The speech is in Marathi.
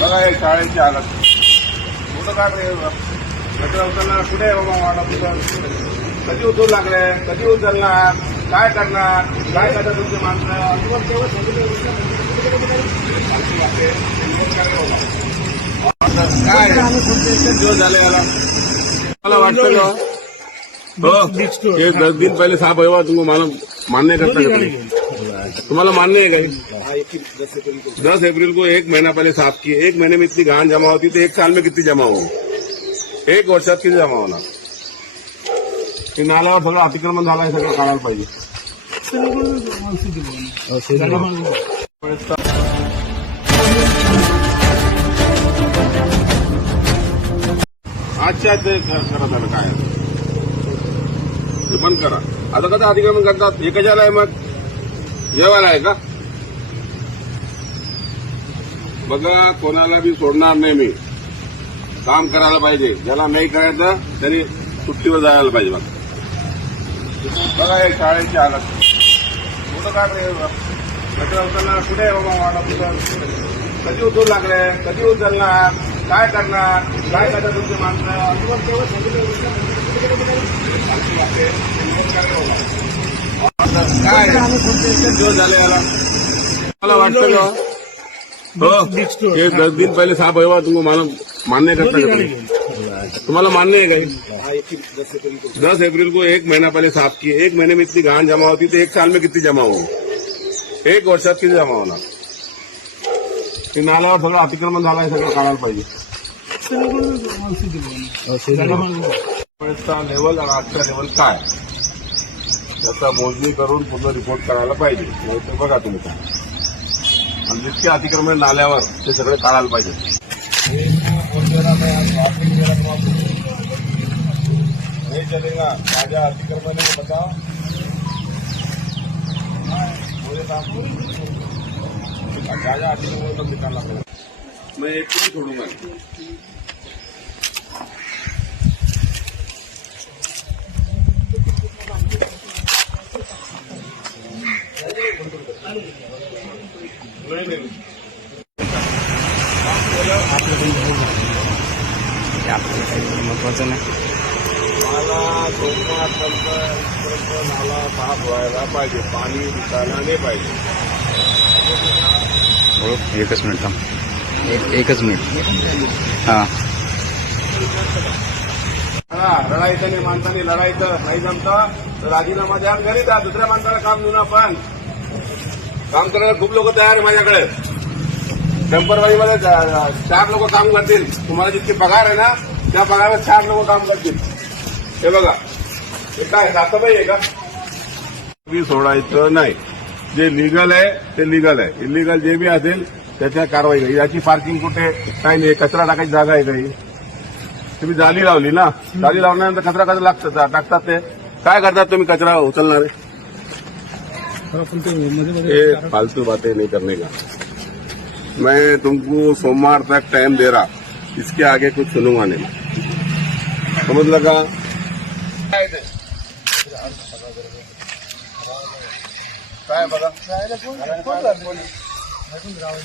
बघा हे शाळेची हालत कुठं काय गटर उचलणार कुठे आहे बाबा वाटप कधी उचलू लागले कधी उचलणार काय करणार काय करतात तुमचे माणसं काय दिवस झाले याला मला वाटतं का हो एक 10 दिन पहले साफ हुआ तुमको मान्य करता है तुम्हारा मान्य है क्या 10 अप्रैल को 1 महीना पहले साफ किए 1 महीने में इतनी घाण जमा होती तो 1 साल में कितनी जमा हो 1 वर्षात किती जमा होणार ते नाल्यावर सगळं अतिक्रमण झालं आहे सगळं काढायला पाहिजे आजच्या करत आलं काय बंद करा आता कसं अतिक्रमण करतात हे कशाला आहे मग जेवायला आहे का बघा कोणाला बी सोडणार नाही मी काम करायला पाहिजे ज्याला नाही करायचं त्यांनी सुट्टीवर जायला पाहिजे बघा हे शाळेची हालत कुठं काय गटर उचलणार कुठे आहे बाबा वाटप कधी उचलू लागले कधी उचलणार काय करणार काय करतात तुमचे माणसं काय दिवस झाले याला मला वाटतं का हो एक 10 दिन पहले साफ हुआ तुमको मान्य करता है तुम्हारा मान्य है क्या 10 अप्रैल को 1 महीना पहले साफ किए 1 महीने में इतनी घाण जमा होती तो 1 साल में कितनी जमा हो 1 वर्षात किती जमा होणार ते नाल्यावर सगळं अतिक्रमण झालं आहे सगळं काढायला पाहिजे लेवल आणि आजचा लेवल काय त्याचा मोजणी करून पूर्ण रिपोर्ट करायला पाहिजे ते बघा तुम्ही आणि जितके अतिक्रमण नाल्यावर ते सगळे काढायला पाहिजे नाही चलेगा माझ्या अतिक्रमण बताओ ताजा अतिक्रमण पण निकालना पड़ेगा मैं एक ही छोड़ूंगा महत्वाचं नाही मला सोमवारपर्यंत नाला साफ व्हायला पाहिजे पाणी दिसायला नाही पाहिजे हो एकच मिनिट थांब एकच मिनिट हां लढायचं नाही माणसाने लढायचं नाही जमतं तर राजीनामा द्या घरी जा दुसऱ्या माणसाला काम देऊ ना पण काम करायला खूप लोक तयार आहे माझ्याकडे टेम्परवारीमध्ये 4 लोक काम करतील तुम्हाला जितकी पगार आहे ना त्या पगारावर 4 लोक काम करतील हे बघा हे काय सातबाई आहे का सोडायचं नाही जे लिगल आहे ते लिगल आहे इलिगल जे बी असेल त्याच्या कारवाई करा याची पार्किंग कुठे काही नाही कचरा टाकायची जागा आहे काही तुम्ही जाली लावली ना जाली लावल्यानंतर कचरा कसं लागतं टाकतात ते काय करतात तुम्ही कचरा उचलणारे ये फालतू बातें नहीं करने का मैं तुमको सोमवार तक टाइम दे रहा इसके आगे कुछ सुनूंगा नहीं समझ लगा काय बघा